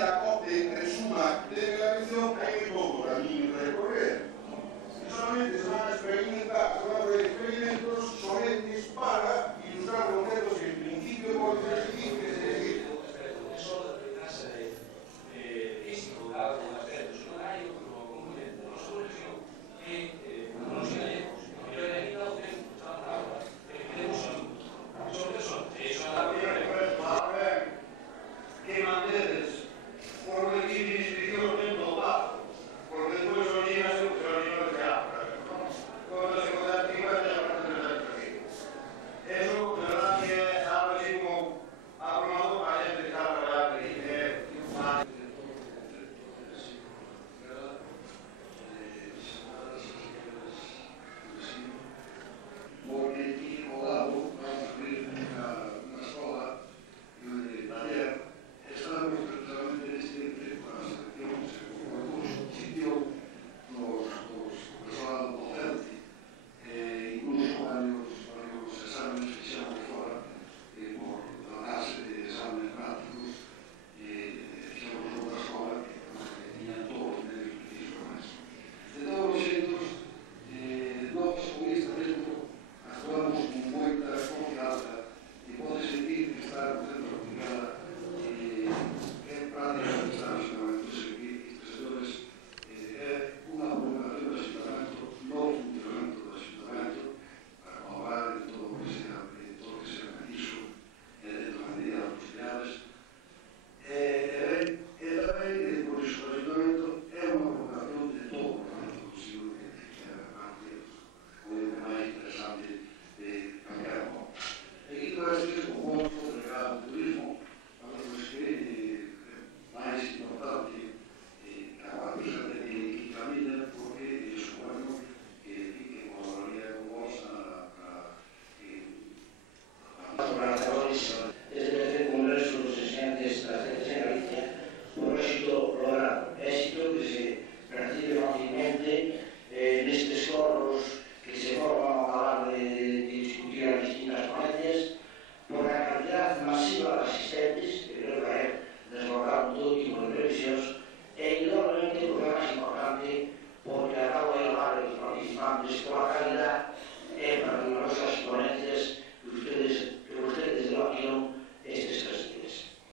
la COP resuma de la mención, hay muy poco camino de recorrer. Solamente se van a experimentar, se van a hacer experimentos solemnes para ilustrar conceptos que en principio pueden ser difíciles de decir. Eso detrás de estructurado con aspectos honorarios, como componente de la solución, que no se gallegos, pero en aquí no tenemos esta palabra, queremos sobre eso. Eso es la primera. Que mantedes por decir inscripción dentro do plazo, porque despois o llenas e o llenas de agua. Cosas que poden activar e a parte de la energía. Eso, de verdad, que é algo así como abrumador para a gente que está a trabalhar e é más. Porque aquí ao lado vamos a abrir unha escola de taller. Estamos precisamente neste tipo de seleccións, como sitio nos persoal docente, incluso varios exámenes que fixemos fora por tratarse de exámenes prácticos, fixemos outra escola que tiñan todos os medios precisos para eso. De todos os xeitos, nós con esta mesmo actuamos con moita confianza e pode sentir que está no centro aplicada é prácticamente está no xeramento de servidores, é unha comunicación do xeramento, no funcionamento do xeramento, para colaborar en todo o que sea preciso, dentro da medida das posibilidades. E tamén, por iso, o xeramento é unha comunicación de todo o parlamento consigo, que é a parte o máis interesante de cambiar o mundo. E aquí todo este é un monto delegado ao turismo, para os que máis importante a persona que camina, porque supoño que colaboraría con vos para organizadores desde el Congreso de los Estudiantes de las Ciencias en Galicia por éxito logrado, éxito que se percibe fácilmente en estos foros que se forman a hablar de discutir las distintas ponencias por la cantidad masiva de asistentes, que creo que hay desbordado todo tipo de previsións, e indudablemente, porque é máis importante, porque acabo de hablar de los participantes por acá